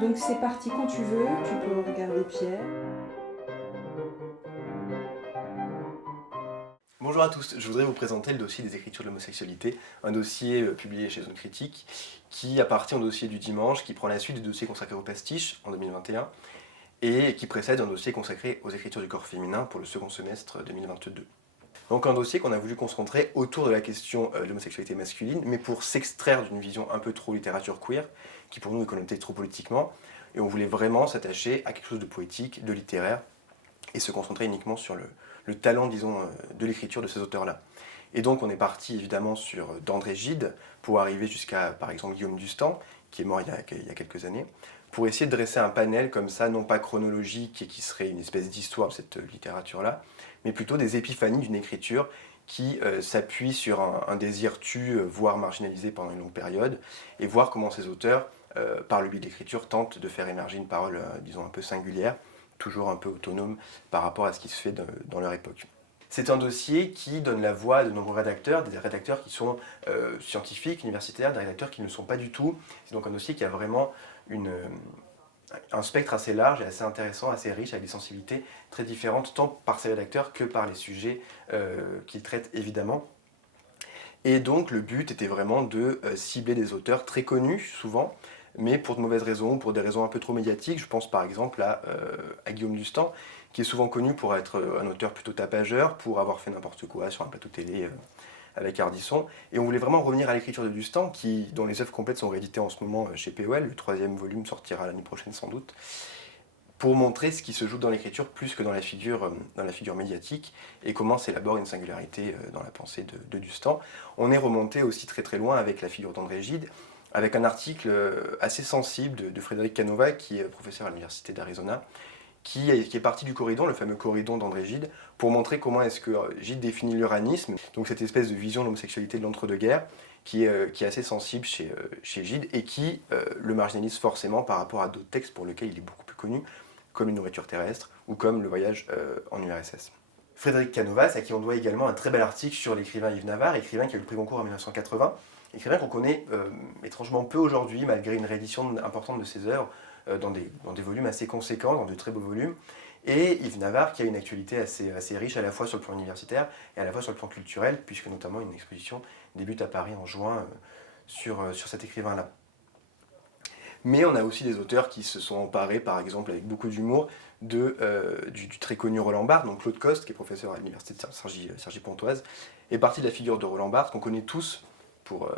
Donc c'est parti quand tu veux, tu peux regarder Pierre. Bonjour à tous, je voudrais vous présenter le dossier des écritures de l'homosexualité, un dossier publié chez Zone Critique qui appartient au dossier du dimanche, qui prend la suite du dossier consacré au pastiche en 2021 et qui précède un dossier consacré aux écritures du corps féminin pour le second semestre 2022. Donc un dossier qu'on a voulu concentrer autour de la question de l'homosexualité masculine, mais pour s'extraire d'une vision un peu trop littérature queer, qui pour nous est connotée trop politiquement, et on voulait vraiment s'attacher à quelque chose de poétique, de littéraire, et se concentrer uniquement sur le talent, disons, de l'écriture de ces auteurs-là. Et donc on est parti évidemment sur d'André Gide, pour arriver jusqu'à par exemple Guillaume Dustan, qui est mort il y a quelques années, pour essayer de dresser un panel comme ça, non pas chronologique et qui serait une espèce d'histoire de cette littérature-là, mais plutôt des épiphanies d'une écriture qui s'appuie sur un désir tu, voire marginalisé pendant une longue période, et voir comment ces auteurs, par le biais de l'écriture, tentent de faire émerger une parole, disons, un peu singulière, toujours un peu autonome par rapport à ce qui se fait dans leur époque. C'est un dossier qui donne la voix à de nombreux rédacteurs, des rédacteurs qui sont scientifiques, universitaires, des rédacteurs qui ne le sont pas du tout. C'est donc un dossier qui a vraiment un spectre assez large et assez intéressant, assez riche, avec des sensibilités très différentes, tant par ses rédacteurs que par les sujets qu'il traite évidemment. Et donc le but était vraiment de cibler des auteurs très connus, souvent, mais pour de mauvaises raisons, pour des raisons un peu trop médiatiques. Je pense par exemple à Guillaume Dustan, qui est souvent connu pour être un auteur plutôt tapageur, pour avoir fait n'importe quoi sur un plateau télé avec Ardisson. Et on voulait vraiment revenir à l'écriture de Dustan, dont les œuvres complètes sont rééditées en ce moment chez POL. Le troisième volume sortira l'année prochaine sans doute, pour montrer ce qui se joue dans l'écriture plus que dans la figure médiatique, et comment s'élabore une singularité dans la pensée de Dustan. On est remonté aussi très très loin avec la figure d'André Gide, avec un article assez sensible de Frédéric Canova, qui est professeur à l'université d'Arizona, qui est parti du Corridon, le fameux Corridon d'André Gide, pour montrer comment est-ce que Gide définit l'uranisme, donc cette espèce de vision de l'homosexualité de l'entre-deux-guerres, qui est assez sensible chez Gide, et qui le marginalise forcément par rapport à d'autres textes pour lesquels il est beaucoup plus connu, comme une nourriture terrestre, ou comme le voyage en URSS. Frédéric Canovas, à qui on doit également un très bel article sur l'écrivain Yves Navarre, écrivain qui a eu le prix Goncourt en 1980, écrivain qu'on connaît étrangement peu aujourd'hui, malgré une réédition importante de ses œuvres, dans des volumes assez conséquents, dans de très beaux volumes. Et Yves Navarre, qui a une actualité assez riche, à la fois sur le plan universitaire et à la fois sur le plan culturel, puisque notamment une exposition débute à Paris en juin sur cet écrivain-là. Mais on a aussi des auteurs qui se sont emparés, par exemple, avec beaucoup d'humour, du très connu Roland Barthes. Donc Claude Coste, qui est professeur à l'université de Cergy-Pontoise, est parti de la figure de Roland Barthes, qu'on connaît tous pour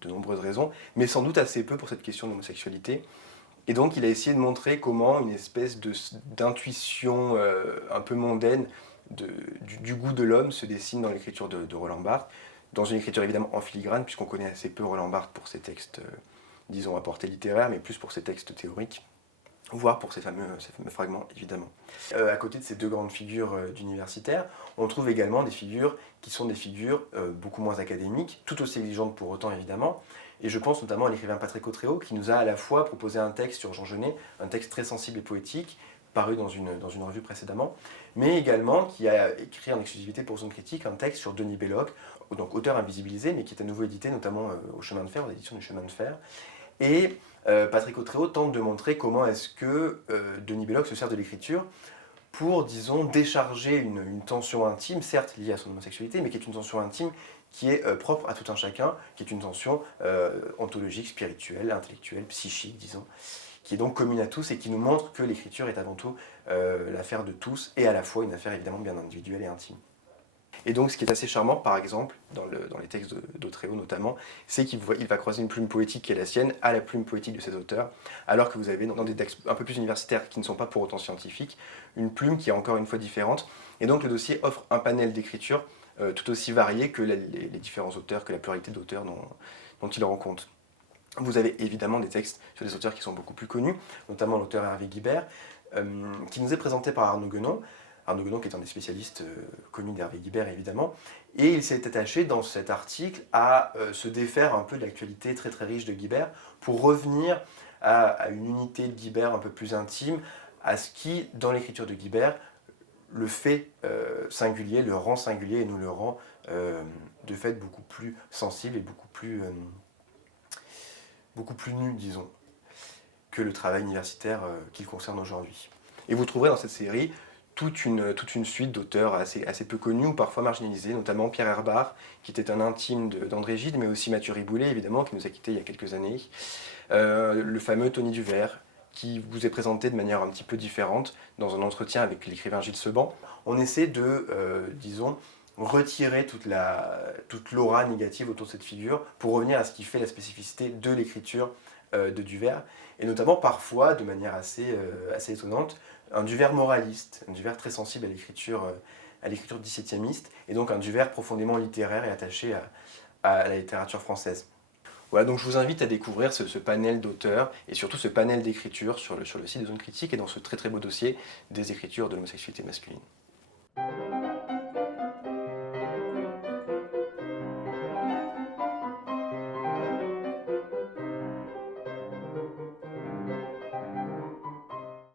de nombreuses raisons, mais sans doute assez peu pour cette question de l'homosexualité. Et donc il a essayé de montrer comment une espèce d'intuition un peu mondaine du goût de l'homme se dessine dans l'écriture de Roland Barthes, dans une écriture évidemment en filigrane, puisqu'on connaît assez peu Roland Barthes pour ses textes disons, à portée littéraire, mais plus pour ses textes théoriques, voire pour ces fameux fragments, évidemment. À côté de ces deux grandes figures d'universitaires, on trouve également des figures qui sont des figures beaucoup moins académiques, tout aussi exigeantes pour autant, évidemment, et je pense notamment à l'écrivain Patrick Autréault, qui nous a à la fois proposé un texte sur Jean Genet, un texte très sensible et poétique, paru dans une revue précédemment, mais également qui a écrit en exclusivité pour Zone Critique un texte sur Denis Belloc, donc auteur invisibilisé, mais qui est à nouveau édité, notamment au Chemin de Fer, aux éditions du Chemin de Fer. Et Patrick Autréault tente de montrer comment est-ce que Denis Belloc se sert de l'écriture pour, disons, décharger une tension intime, certes liée à son homosexualité, mais qui est une tension intime qui est propre à tout un chacun, qui est une tension ontologique, spirituelle, intellectuelle, psychique, disons, qui est donc commune à tous et qui nous montre que l'écriture est avant tout l'affaire de tous, et à la fois une affaire évidemment bien individuelle et intime. Et donc ce qui est assez charmant, par exemple, dans les textes d'Autréault notamment, c'est qu'il va croiser une plume poétique qui est la sienne à la plume poétique de ses auteurs, alors que vous avez dans des textes un peu plus universitaires qui ne sont pas pour autant scientifiques, une plume qui est encore une fois différente. Et donc le dossier offre un panel d'écriture tout aussi varié que les différents auteurs, que la pluralité d'auteurs dont il rend compte. Vous avez évidemment des textes sur des auteurs qui sont beaucoup plus connus, notamment l'auteur Hervé Guibert, qui nous est présenté par Arnaud Guénon. Arnaud Guénon qui est un des spécialistes connus d'Hervé Guibert évidemment, et il s'est attaché dans cet article à se défaire un peu de l'actualité très très riche de Guibert pour revenir à une unité de Guibert un peu plus intime, à ce qui, dans l'écriture de Guibert, le fait singulier, le rend singulier et nous le rend de fait beaucoup plus sensible et beaucoup plus nu, disons. que le travail universitaire qu'il concerne aujourd'hui. Et vous trouverez dans cette série toute une suite d'auteurs assez peu connus ou parfois marginalisés, notamment Pierre Herbart, qui était un intime d'André Gide, mais aussi Mathieu Riboulet, évidemment, qui nous a quittés il y a quelques années. Le fameux Tony Duvert, qui vous est présenté de manière un petit peu différente dans un entretien avec l'écrivain Gilles Seban. On essaie de, disons, retirer toute l'aura négative autour de cette figure pour revenir à ce qui fait la spécificité de l'écriture de Duvert, et notamment parfois, de manière assez étonnante, un Duvert moraliste, un Duvert très sensible à l'écriture XVIIemiste, et donc un Duvert profondément littéraire et attaché à la littérature française. Voilà, donc je vous invite à découvrir ce panel d'auteurs et surtout ce panel d'écriture sur le site de Zone Critique et dans ce très très beau dossier des écritures de l'homosexualité masculine.